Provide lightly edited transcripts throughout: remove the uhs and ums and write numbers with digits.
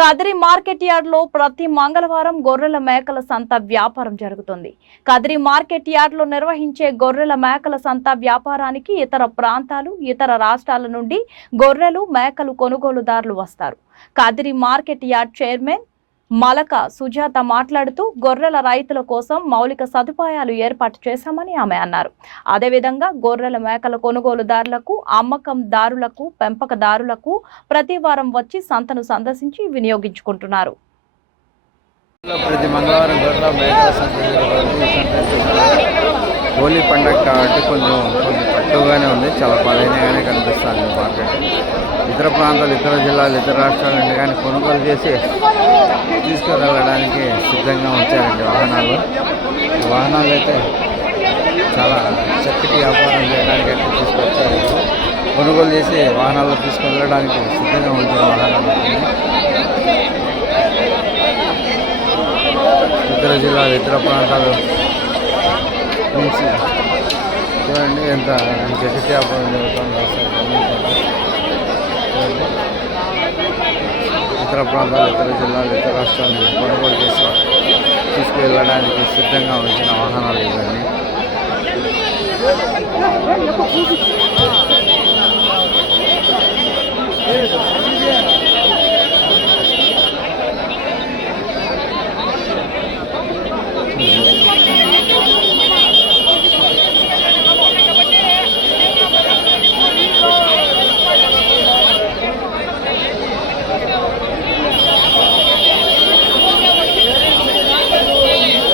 Kadiri market yard లో ప్రతి మంగళవారం గొర్రెల మేకల సంత వ్యాపారం జరుగుతుంది. కదిరి మార్కెట్ యార్డ్ లో నిర్వహించే గొర్రెల మేకల సంత వ్యాపారానికి ఇతర ప్రాంతాలు, ఇతర రాష్ట్రాల నుండి గొర్రెలు, మేకలు కొనుగోలుదారులు వస్తారు. Kadiri market yard chairman Malaka Sujatha మాట్లాడుతూ గొర్రెల రైతుల కోసం మౌలిక సదుపాయాలు ఏర్పాటు చేశామని ఆమె అన్నారు. అదేవిధంగా గొర్రెల మేకల కొనుగోలుదారులకు, అమ్మకందారులకు, పెంపకదారులకు ప్రతి వారం వచ్చి సంతను సందర్శించి వినియోగించుకుంటున్నారు. ప్రతి మంగళవారం గొర్రెల మేకల సంత హోలీ పండుగ కాబట్టి కొంచెం తక్కువగానే ఉంది. చాలా బలహీనంగానే కనిపిస్తుంది మార్కెట్. ఇతర ప్రాంతాలు, ఇతర జిల్లాలు, ఇతర రాష్ట్రాల నుండి కానీ కొనుగోలు చేసి తీసుకువెళ్ళడానికి సిద్ధంగా ఉంచారండి వాహనాలు. ఈ వాహనాలు అయితే చాలా చక్కటి వ్యాపారం చేయడానికి అయితే తీసుకొచ్చారు. కొనుగోలు చేసి వాహనాల్లో తీసుకువెళ్ళడానికి సిద్ధంగా ఉంచిన వాహనాలు. ఇతర జిల్లాలు, ఇతర ప్రాంతాలు నుంచి చూడండి ఎంత చక్కటి వ్యాపారం జరుగుతుందో. ఇతర ప్రాంతాలు, ఇతర జిల్లాలు, ఇతర రాష్ట్రాలను కొనుగోలు చేసి తీసుకువెళ్ళడానికి సిద్ధంగా ఉంచిన వాహనాలు ఇవన్నీ.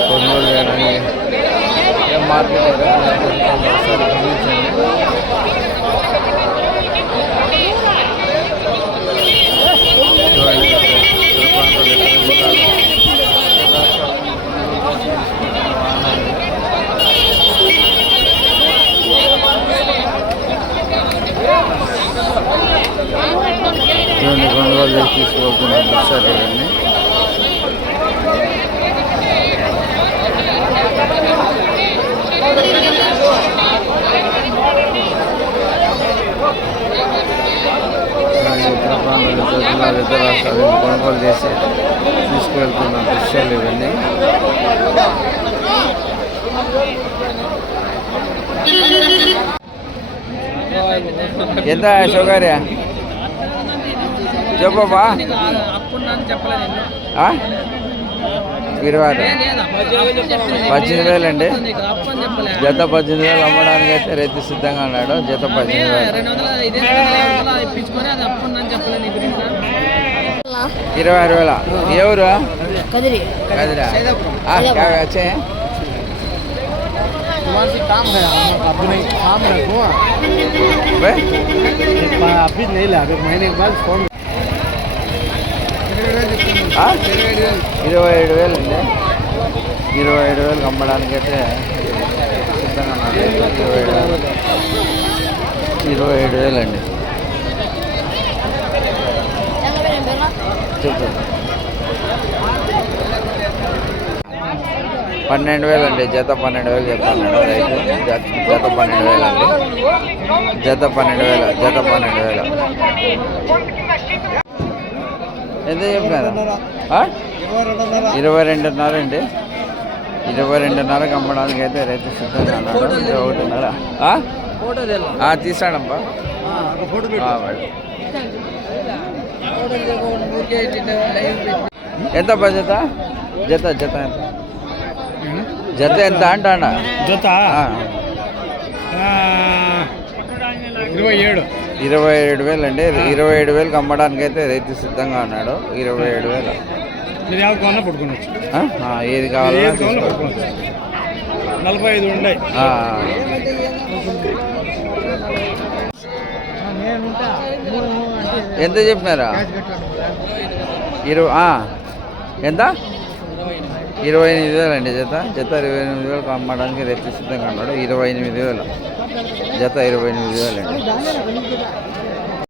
కొనుగోలు చేయడానికి మార్కెట్ ఒకసారి గమనించండి. చూడండి కొనుగోలు చేసి తీసుకువెళ్తున్న దృశ్యాలు ఇవన్నీ. ఇతర ప్రాంతాలు, ఇతర జిల్లాలు, ఇతర రాష్ట్రాలు కొనుగోలు చేసి తీసుకువెళ్తున్న దృశ్యాలు ఇవన్నీ. ఎంత షుగర్యా చెప్పబ్బా? 18,000 అండి. జత 18,000 అమ్మడానికి అయితే రైతు సిద్ధంగా ఉన్నాడు. జత 18,000. 26,000. ఎవరు? కదిరా. వచ్చే काम है अभी नहीं काम रखो अभी नहीं ला अभी महीने के बाद फोन 27,000 అండి. 27,000 అమ్మడానికైతే సిద్ధంగా ఉన్నాడు. 27,000 అండి. చెప్తాను 12,000 అండి. జత 12,000 చెప్తున్నాడు రైతు. జత 12,000 అండి. జత 12,000. జత 12,000 ఎంత చెప్పినారు? 22,500 అండి. 22,500కి అమ్మడానికి అయితే రైతు సిద్ధంగా అన్నాడు. 1,500 తీసాడమ్మా. ఎంత జత? జత జత ఎంత? జత ఎంత అంటాడా? జత 27,000 అండి. 27,000కి అమ్మడానికి అయితే రైతు సిద్ధంగా ఉన్నాడు. 27,000. ఏది కావాలన్నా 45 ఉన్నాయి. ఎంత చెప్పినారా? ఎంత? 28,000 అండి. జత 28,000కి అమ్మడానికి రైతు సిద్ధంగా ఉన్నాడు. 28,000. జత 28,000 అండి.